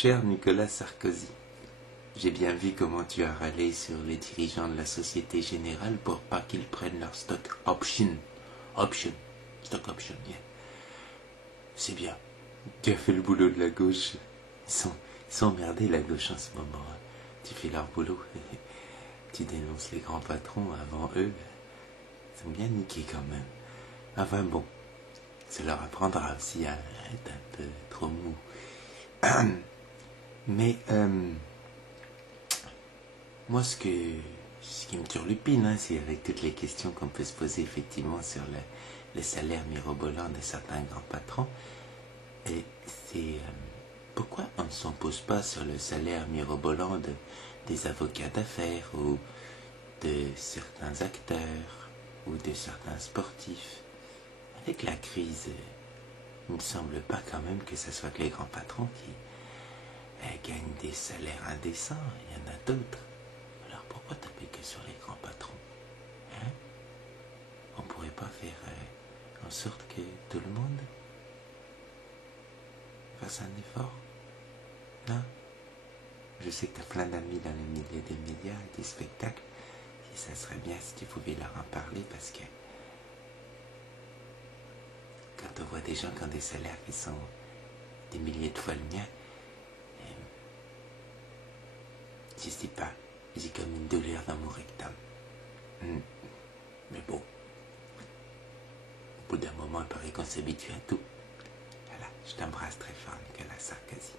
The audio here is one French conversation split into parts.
Cher Nicolas Sarkozy, j'ai bien vu comment tu as râlé sur les dirigeants de la Société Générale pour pas qu'ils prennent leur stock option. Stock option, yeah. C'est bien. Tu as fait le boulot de la gauche. Ils sont emmerdés, la gauche, en ce moment. Tu fais leur boulot. Tu dénonces les grands patrons avant eux. Ils sont bien niqués quand même. Enfin bon, ça leur apprendra aussi à être un peu trop mou. Mais moi, ce qui me turlupine, c'est avec toutes les questions qu'on peut se poser effectivement sur le salaire mirobolant de certains grands patrons, et c'est pourquoi on ne s'en pose pas sur le salaire mirobolant des avocats d'affaires ou de certains acteurs ou de certains sportifs. Avec la crise, il ne me semble pas quand même que ce soit que les grands patrons qui gagnent des salaires indécents. Il y en a d'autres. Alors pourquoi taper que sur les grands patrons, hein? On pourrait pas faire en sorte que tout le monde fasse un effort? Non? Je sais que tu as plein d'amis dans les milieux des médias et des spectacles, et ça serait bien si tu pouvais leur en parler, parce que quand on voit des gens qui ont des salaires qui sont des milliers de fois le mien, je sais pas, j'ai comme une douleur dans mon rectum. Mais bon, au bout d'un moment, il paraît qu'on s'habitue à tout. Voilà, je t'embrasse très fort, Nicolas Sarkozy.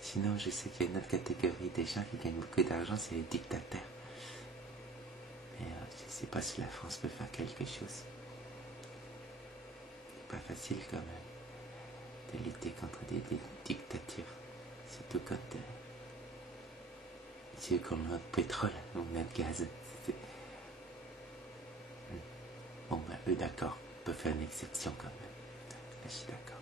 Sinon, je sais qu'il y a une autre catégorie des gens qui gagnent beaucoup d'argent, c'est les dictateurs. Mais je sais pas si la France peut faire quelque chose. C'est pas facile quand même de lutter contre des dictatures. Surtout quand c'est comme notre pétrole ou notre gaz. Bon, ben eux d'accord, on peut faire une exception quand même. Là, je suis d'accord.